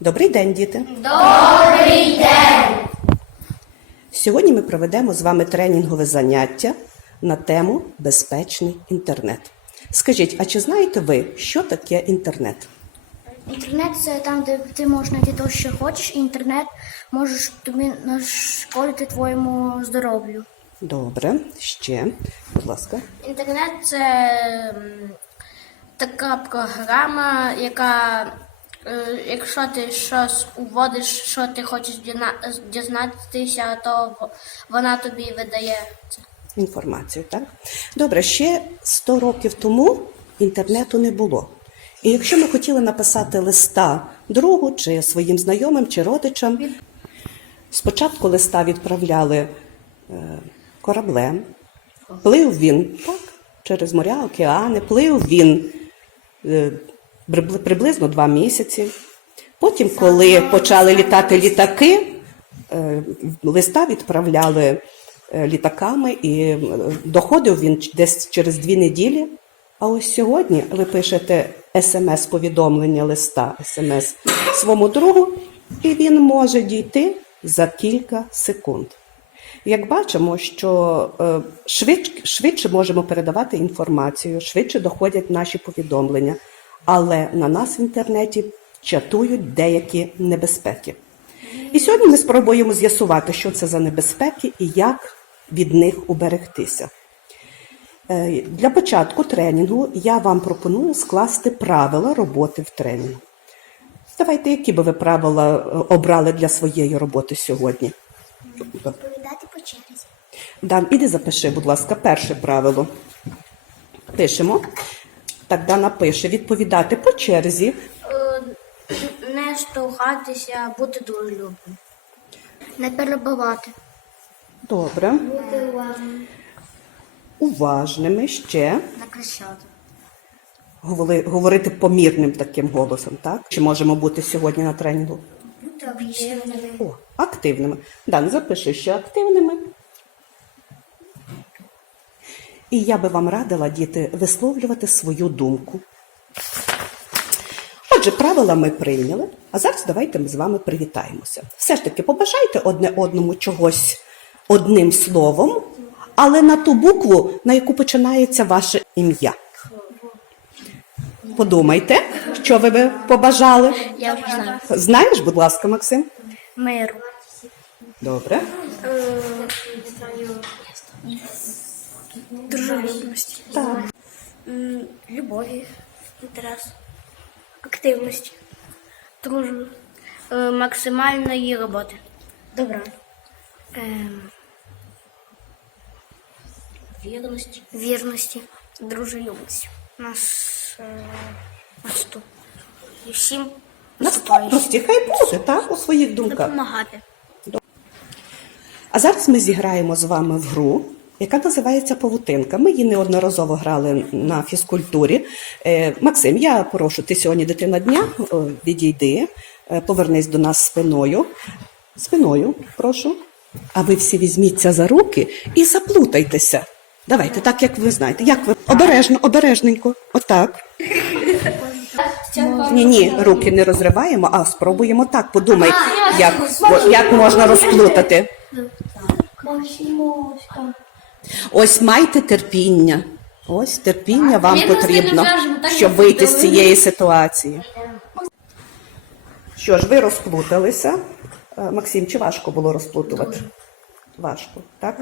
Добрий день, діти. Добрий день. Сьогодні ми проведемо з вами тренінгове заняття на тему безпечний інтернет. Скажіть, а чи знаєте ви, що таке інтернет? Інтернет це там, де ти можеш знайти те, що хочеш, і інтернет може тобі нашкодити твоєму здоров'ю. Добре, ще, будь ласка. Інтернет це така програма, яка, якщо ти щось уводиш, що ти хочеш дізна- дізнатися, то вона тобі видає це. Інформацію, так? Добре, ще 100 років тому інтернету не було. І якщо ми хотіли написати листа другу, чи своїм знайомим, чи родичам, спочатку листа відправляли е, кораблем, плив він так, через моря, океани, плив він е, приблизно два місяці. Потім, коли почали літати літаки, е, листа відправляли е, літаками, і е, доходив він десь через дві неділі. А ось сьогодні ви пишете смс-повідомлення листа, смс своєму другу, і він може дійти за кілька секунд. Як бачимо, що швидше, швидше можемо передавати інформацію, швидше доходять наші повідомлення, але на нас в інтернеті чатують деякі небезпеки. І сьогодні ми спробуємо з'ясувати, що це за небезпеки і як від них уберегтися. Е, Для початку тренінгу я вам пропоную скласти правила роботи в тренінгу. Давайте, які би ви правила е, обрали для своєї роботи сьогодні? Відповідати по черзі. Дан, іди запиши, будь ласка, перше правило. Пишемо. Так, Дана пише відповідати по черзі. Е, Не штовхатися, бути дружелюбним. Не перебивати. Добре. Бути уважним. Уважними ще. Не кричати. Говори- Говорити помірним таким голосом, так? Чи можемо бути сьогодні на тренінгу? Бути об'єктивним. О, активними. Дан, запиши ще активними. І я би вам радила, діти, висловлювати свою думку. Отже, правила ми прийняли, а зараз давайте ми з вами привітаємося. Все ж таки, побажайте одне одному чогось одним словом, але на ту букву, на яку починається ваше ім'я. Подумайте, що ви би побажали. Я вже знаю. Знаєш, будь ласка, Максим? Миру. Добре. Дружелюбності. Так. Любові. Інтерес. Активності. Дружби. Е, Максимальної роботи. Добра. Ем, Вірності. вірності. Дружелюбності. Наш е, наступ. І всім Наступності, хай буде, так, у своїх думках. допомагати. А зараз ми зіграємо з вами в гру, яка називається Павутинка. Ми її неодноразово грали на фізкультурі. Е, Максим, я прошу, ти сьогодні дитина дня, відійди, е, повернись до нас спиною. Спиною, прошу. А ви всі візьміться за руки і заплутайтеся. Давайте, так як ви знаєте. Як ви? Обережно, обережненько. Отак. Ні, ні, руки не розриваємо, а спробуємо так. Подумай, як, як можна розплутати. Ось майте терпіння. Ось терпіння вам потрібно, щоб вийти з цієї ситуації. Що ж, ви розплуталися. Е, Максим, чи важко було розплутувати? Важко, так?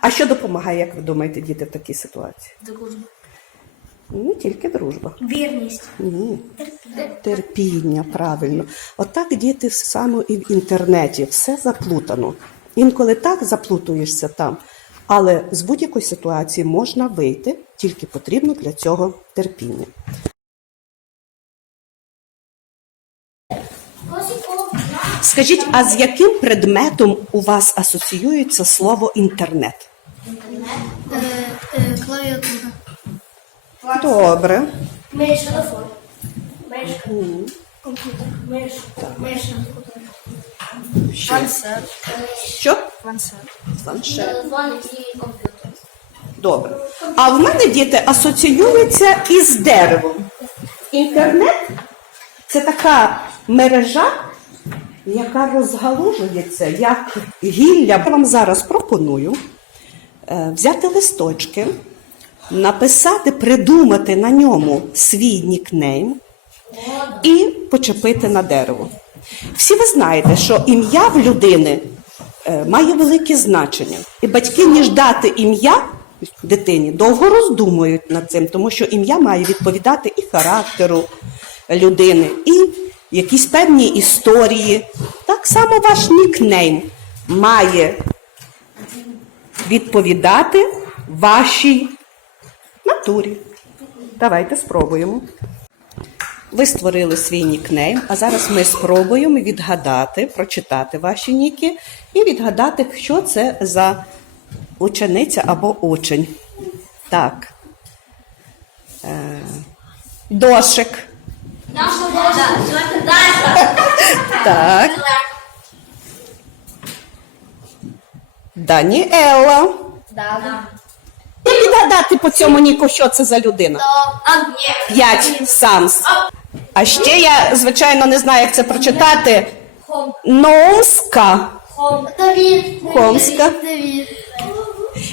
А що допомагає, як ви думаєте, діти в такій ситуації? Дружба. Не тільки дружба. Вірність. Ні. Терпіння, правильно. Отак діти саме і в інтернеті все заплутано. Інколи так заплутуєшся там, але з будь-якої ситуації можна вийти, тільки потрібно для цього терпіння. Скажіть, а з яким предметом у вас асоціюється слово інтернет? Клавіатура. Добре. Миш, телефон. Мишка. Комп'ютер. Миш. Миша. Планшет. Що? Планшет. Планшет. Телефон і комп'ютер. Добре. А в мене діти асоціюються із деревом. Інтернет Це така мережа, яка розгалужується як гілля. Я вам зараз пропоную е, взяти листочки, написати, придумати на ньому свій нікнейм і почепити на дерево. Всі ви знаєте, що ім'я в людини е, має велике значення. І батьки, ніж дати ім'я дитині, довго роздумують над цим, тому що ім'я має відповідати і характеру людини, і якісь певні історії. Так само ваш нікнейм має відповідати вашій натурі. Давайте спробуємо. Ви створили свій нікнейм, а зараз ми спробуємо відгадати, прочитати ваші ніки і відгадати, що це за учениця або учень. Так. Е, дошик. Так. Даніела. Як відгадати по цьому ніку, що це за людина? П'ять санс. А ще я, звичайно, не знаю, як це прочитати. Номська. Давід. Хомська.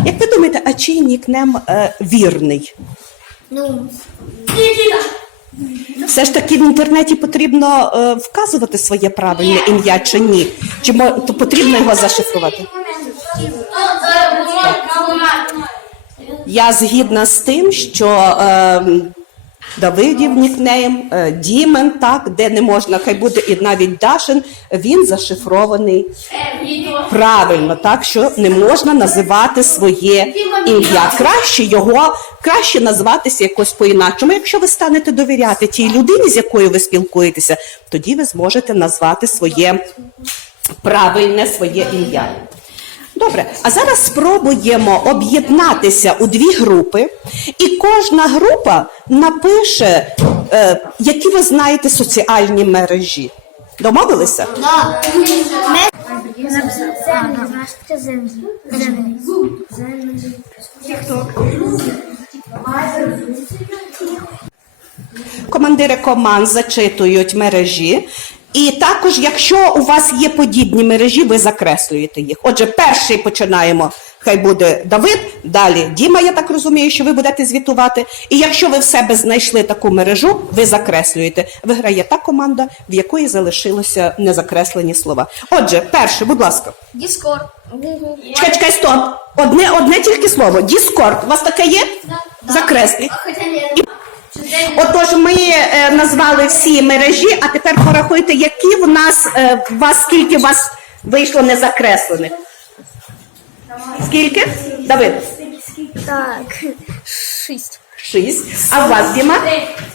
Як ви думаєте, а чий нікнем е, вірний? Все ж таки в інтернеті потрібно е, вказувати своє правильне ім'я чи ні? Чи мо- то потрібно його зашифрувати? Я згідна з тим, що е, Давидів нікнейм, е, Дімен, так, де не можна, хай буде і навіть Дашин, він зашифрований правильно, так, що не можна називати своє ім'я. Краще його, краще назватися якось по-іначому. Якщо ви станете довіряти тій людині, з якою ви спілкуєтеся, тоді ви зможете назвати своє правильне своє ім'я. Добре, а зараз спробуємо об'єднатися у дві групи, і кожна група напише, е, які ви знаєте соціальні мережі. Домовилися? Командири команд зачитують мережі. І також, якщо у вас є подібні мережі, ви закреслюєте їх. Отже, перший починаємо. Хай буде Давид, далі Діма, я так розумію, що ви будете звітувати. І якщо ви в себе знайшли таку мережу, ви закреслюєте. Виграє та команда, в якої залишилося незакреслені слова. Отже, перше, будь ласка. Діскорд. Чекай, чекай, стоп. Одне, одне тільки слово. Діскорд. У вас таке є? Закресліть. Отож, ми е, назвали всі мережі, а тепер порахуйте, які в нас е, в вас скільки у вас вийшло незакреслених. Скільки? Давид? Так. Шість. Шість. А у вас, Діма?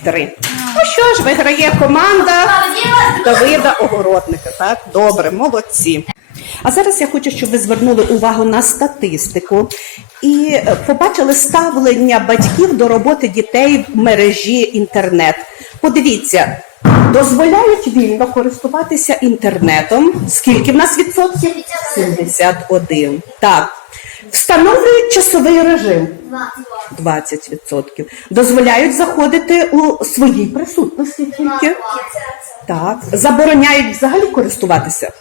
Три. Ну що ж, виграє команда Давида Огородника. Так, добре, молодці. А зараз я хочу, щоб ви звернули увагу на статистику і е, побачили ставлення батьків до роботи дітей в мережі інтернет. Подивіться, дозволяють вільно користуватися інтернетом. Скільки в нас відсотків? 71. Так. Встановлюють часовий режим. 20%. Дозволяють заходити у своїй присутності тільки. Так. Забороняють взагалі користуватися.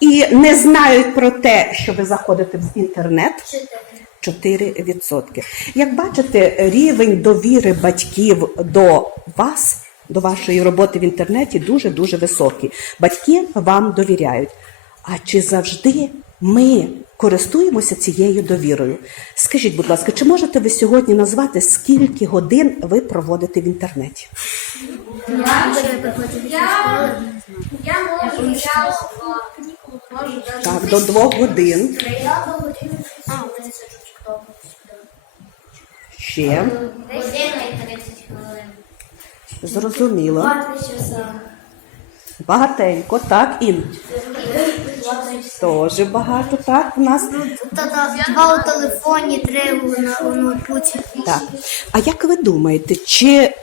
І не знають про те, що ви заходите в інтернет. 4%. Як бачите, рівень довіри батьків до вас, до вашої роботи в інтернеті дуже дуже високий. Батьки вам довіряють. А чи завжди ми користуємося цією довірою? Скажіть, будь ласка, чи можете ви сьогодні назвати, скільки годин ви проводите в інтернеті? Я можу, я можу Так, до двох годин. Ще. Година і 30 хвилин. Зрозуміло. Багатенько, так, Ін. Теж багато, так, у нас. Два у телефоні, три у ноутбуці. Так. А як ви думаєте, чи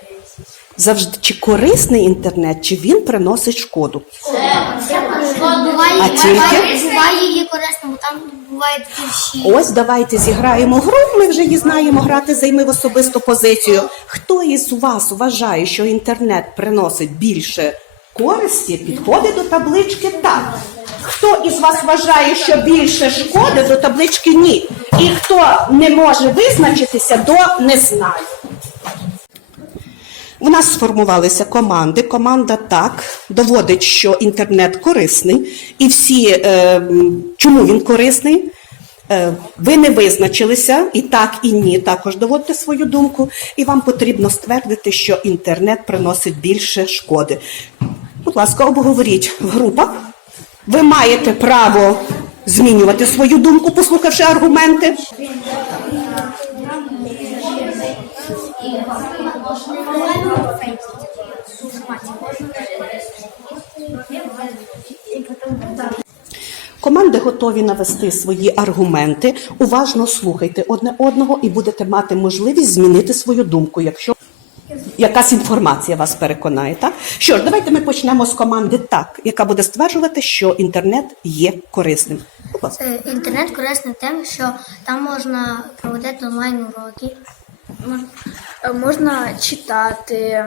завжди чи корисний інтернет, чи він приносить шкоду? Буває, А тільки? буває, буває корисно, бо там бувають вірші. Ось давайте зіграємо гру. Ми вже її знаємо грати, займи в особисту позицію. Хто із вас вважає, що інтернет приносить більше користі, підходить до таблички так. Хто із вас вважає, що більше шкоди, до таблички ні. І хто не може визначитися, до не знаю. У нас сформувалися команди. Команда так доводить, що інтернет корисний, і всі е, чому він корисний. Е, Ви не визначилися і так, і ні. Також доводите свою думку, і вам потрібно ствердити, що інтернет приносить більше шкоди. Будь ласка, обговоріть в групах. Ви маєте право змінювати свою думку, послухавши аргументи. Команди готові навести свої аргументи. Уважно слухайте одне одного і будете мати можливість змінити свою думку, якщо якась інформація вас переконає. Так що ж, давайте ми почнемо з команди так, яка буде стверджувати, що інтернет є корисним. Е, Інтернет корисний тим, що там можна проводити онлайн уроки. Е, Можна читати,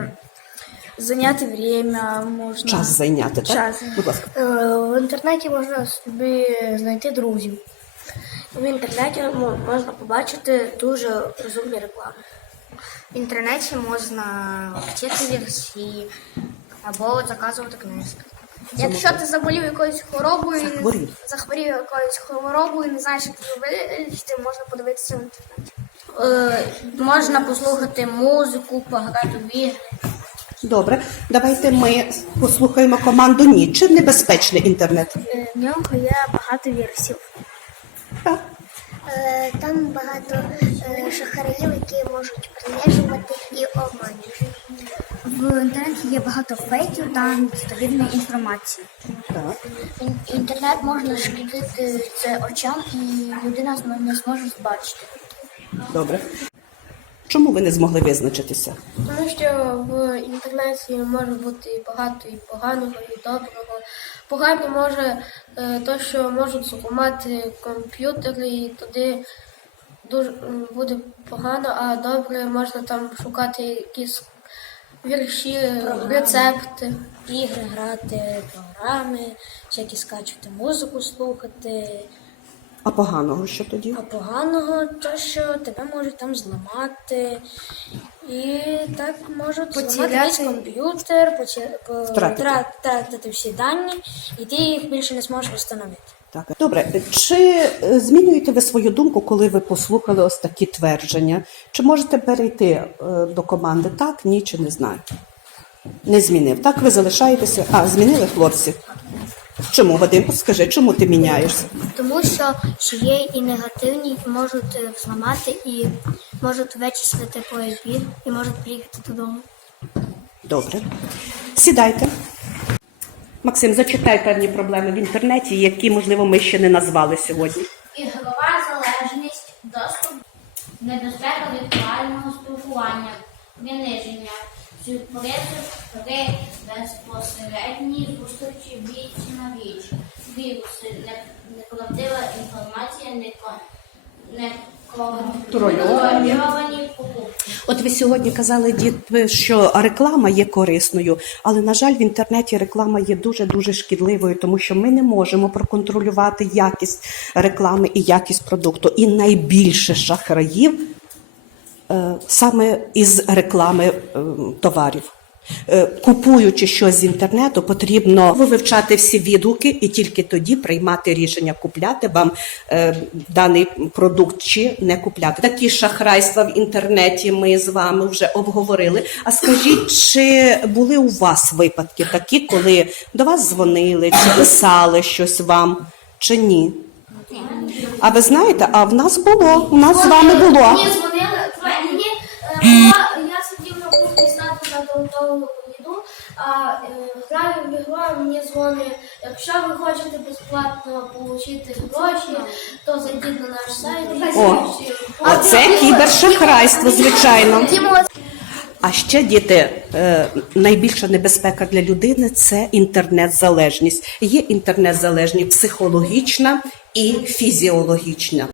зайняти время, можна Час зайняти, так? Час. Будь ласка. Е, В інтернеті можна собі знайти друзів. в інтернеті можна побачити дуже розумні реклами. В інтернеті можна вчити вірші або заказувати книжки. Якщо ти заболів якоюсь хворобою, Захворів. захворів якоюсь хворобою, не знаєш, як її вилічити, можна подивитися в інтернеті. Е, можна послухати музику, пограти в ігри. Добре, давайте ми послухаємо команду ні. Чи небезпечний інтернет? В нього є багато вірусів. Так. Е, Там багато е, шахраїв, які можуть принижувати і обманювати. В інтернеті є багато фейків та недостовірної інформації. Так. Інтернет можна шкідити це очам, і людина не зможе бачити. Добре. Чому ви не змогли визначитися? Тому що в інтернеті може бути і багато і поганого, і доброго. Погано може е, то, що можуть зламати комп'ютери, і туди дуже буде погано, а добре можна там шукати якісь вірші, рецепти. Ігри грати, програми, всякі скачувати музику, слухати. А поганого що тоді? А поганого то, що тебе можуть там зламати. І так можуть зламати весь комп'ютер, поті- по- Втратити. втратити всі дані, і ти їх більше не зможеш встановити. Так, добре. Чи е, змінюєте ви свою думку, коли ви послухали ось такі твердження? Чи можете перейти е, до команди так, ні, чи не знаю? Не змінив. Так, ви залишаєтеся. А, змінили хлопці. Чому, Вадим? Скажи, чому ти міняєшся? Тому що ще є і негативні, можуть е, зламати і можуть вичислити по і можуть приїхати додому. Добре. Сідайте. Максим, зачитай певні проблеми в інтернеті, які, можливо, ми ще не назвали сьогодні. Ігрова залежність, доступ, небезпека віртуального спілкування, приниження, сюрпризи при безпосередній зустрічі віч на віч, віруси, не- неправдива інформація, неко- неконтрольовані покупки. От ви сьогодні казали, діти, що реклама є корисною, але на жаль, в інтернеті реклама є дуже дуже шкідливою, тому що ми не можемо проконтролювати якість реклами і якість продукту. І найбільше шахраїв саме із реклами е, товарів. Е, Купуючи щось з інтернету, потрібно вивчати всі відгуки і тільки тоді приймати рішення купляти вам е, даний продукт чи не купляти. Такі шахрайства в інтернеті ми з вами вже обговорили. А скажіть, чи були у вас випадки такі, коли до вас дзвонили чи писали щось вам, чи ні? А ви знаєте, а в нас було, у нас з вами було. Мені дзвонили, мені е, я сидів на кухні стати за готову їду, а е, граю в ігру, а мені дзвонить, якщо ви хочете безплатно отримати гроші, то зайдіть на наш сайт. і О, Оце кібершахрайство, звичайно. А ще діти, е, найбільша небезпека для людини це інтернет-залежність. Є інтернет-залежність психологічна і фізіологічна.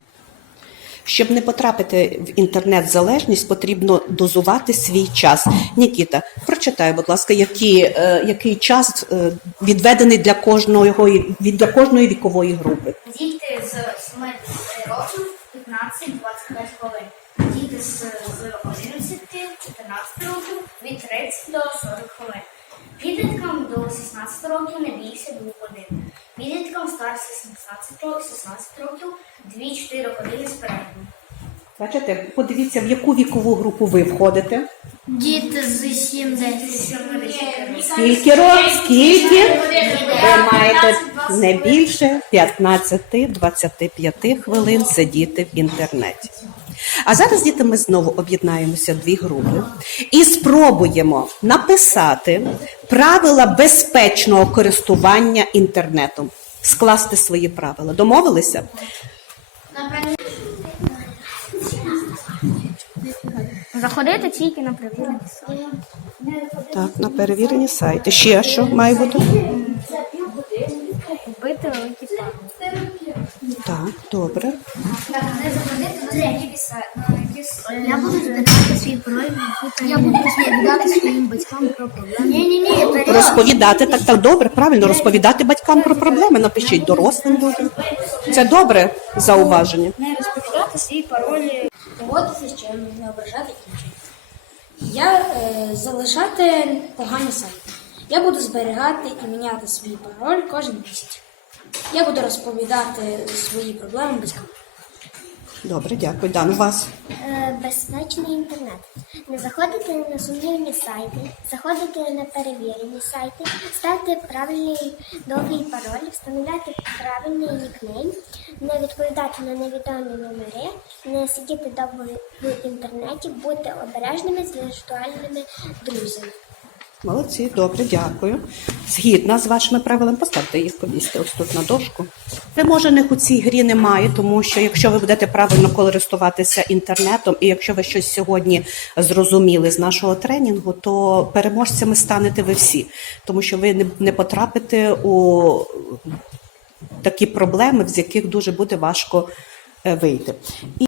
Щоб не потрапити в інтернет-залежність, потрібно дозувати свій час. Нікіта, прочитай, будь ласка, які, е, який час е, відведений для кожної, від- для кожної вікової групи. Діти з 7 років 15-25 хвилин. Діти з, з 11-14 років від 30 до 40 хвилин. Підліткам до 16 років не більше 2 годин. Підліткам старше 16 років, 16 років 2-4 години з перервою. Бачите, подивіться, в яку вікову групу ви входите. Діти з 7 Скільки років? Скільки? Ви маєте не більше 15-25 хвилин сидіти в інтернеті. А зараз, діти, ми знову об'єднаємося в дві групи і спробуємо написати правила безпечного користування інтернетом, скласти свої правила. Домовилися? Заходити тільки на перевірені сайти. Так, на перевірені сайти. Ще що має бути? Так, добре. Не заходити на. Я буду збирати свій пароль. Я буду розповідати своїм батькам про проблеми. Ні, ні, ні. Розповідати так, так добре, правильно, розповідати батькам про проблеми. Напишіть дорослим людям. Це добре зауваження. Не розповідати свій пароль. Поводитися чемно, не ображати інших. Я е, залишати погані сайти. Я буду зберігати і міняти свій пароль кожен місяць. Я буду розповідати свої проблеми батькам. Добре, дякую. Дан, у вас. Е, Безпечний інтернет. Не заходити на сумнівні сайти, заходити на перевірені сайти, ставити правильний довгий пароль, встановляти правильний нікнейм, не відповідати на невідомі номери, не сидіти довго в інтернеті, бути обережними з віртуальними друзями. Молодці, добре, дякую. Згідна з вашими правилами, поставте їх повісьте ось тут на дошку. Переможених у цій грі немає, тому що якщо ви будете правильно користуватися інтернетом, і якщо ви щось сьогодні зрозуміли з нашого тренінгу, то переможцями станете ви всі, тому що ви не, не потрапите у такі проблеми, з яких дуже буде важко е, вийти. І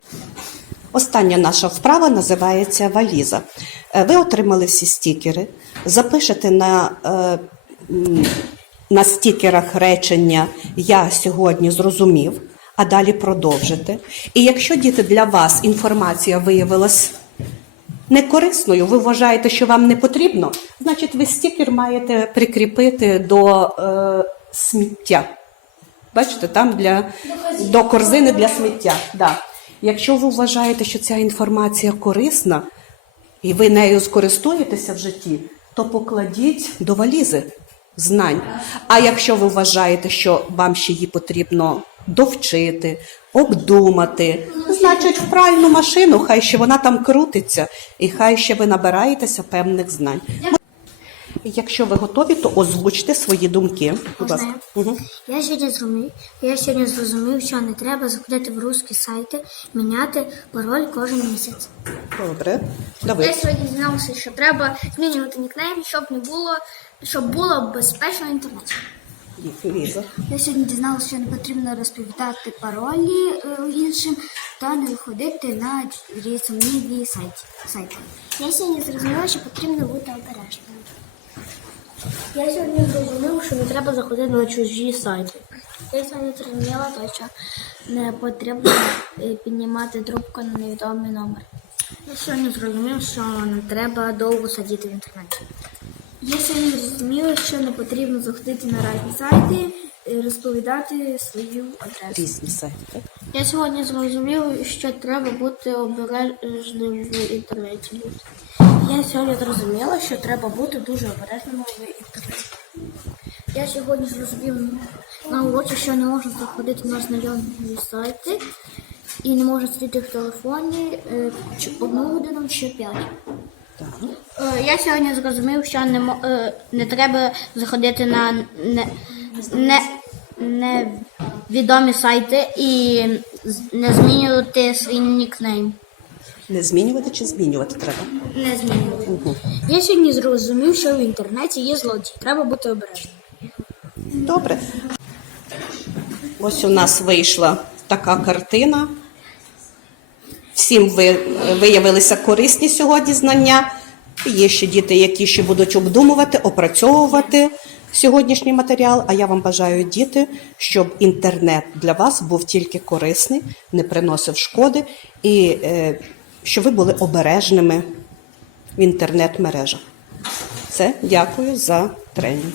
Остання наша вправа називається валіза. Е, Ви отримали всі стікери, запишете на, е, на стікерах речення Я сьогодні зрозумів, а далі продовжите. І якщо діти для вас інформація виявилась некорисною, ви вважаєте, що вам не потрібно, значить ви стікер маєте прикріпити до е, сміття. Бачите, там для до корзини для сміття. Да. Якщо ви вважаєте, що ця інформація корисна і ви нею скористуєтеся в житті, то покладіть до валізи знань. А якщо ви вважаєте, що вам ще її потрібно довчити, обдумати, значить в пральну машину, хай ще вона там крутиться, і хай ще ви набираєтеся певних знань. Якщо ви готові, то озвучте свої думки. Будь ласка. Угу. Я сьогодні зрозумів, я сьогодні зрозумів, що не треба заходити в русські сайти, міняти пароль кожен місяць. Добре. Давид. Я сьогодні дізнався, що треба змінювати нікнейм, щоб не було, щоб було безпечно в інтернеті. Ліза. Я сьогодні дізналася, що не потрібно розповідати паролі е, іншим та не виходити на різні сайти. сайти. Я сьогодні зрозуміла, що потрібно бути обережним. Я сьогодні зрозумів, що не треба заходити на чужі сайти. Я сьогодні зрозуміла, то, що не потрібно е, піднімати трубку на невідомий номер. Я сьогодні зрозумів, що не треба довго сидіти в інтернеті. Я сьогодні зрозуміла, що не потрібно заходити на різні сайти, е, розповідати свою адресу. Різні сайти. Так? Я сьогодні зрозумів, що треба бути обережним в інтернеті. Я сьогодні зрозуміла, що треба бути дуже обережним в інтернеті. Я сьогодні зрозумів на уроці, що не можна заходити на знайомі сайти і не можна сидіти в телефоні е, одну годину чи п'ять. Е, Я сьогодні зрозумів, що не, е, не треба заходити на не, не, невідомі сайти і не змінювати свій нікнейм. Не змінювати чи змінювати треба? Не змінювати. Угу. Я сьогодні зрозумів, що в інтернеті є злодії. Треба бути обережним. Добре. Ось у нас вийшла така картина. Всім ви, виявилися корисні сьогодні знання. Є ще діти, які ще будуть обдумувати, опрацьовувати сьогоднішній матеріал. А я вам бажаю, діти, щоб інтернет для вас був тільки корисний, не приносив шкоди, і щоб ви були обережними в інтернет-мережах. Все, дякую за тренінг.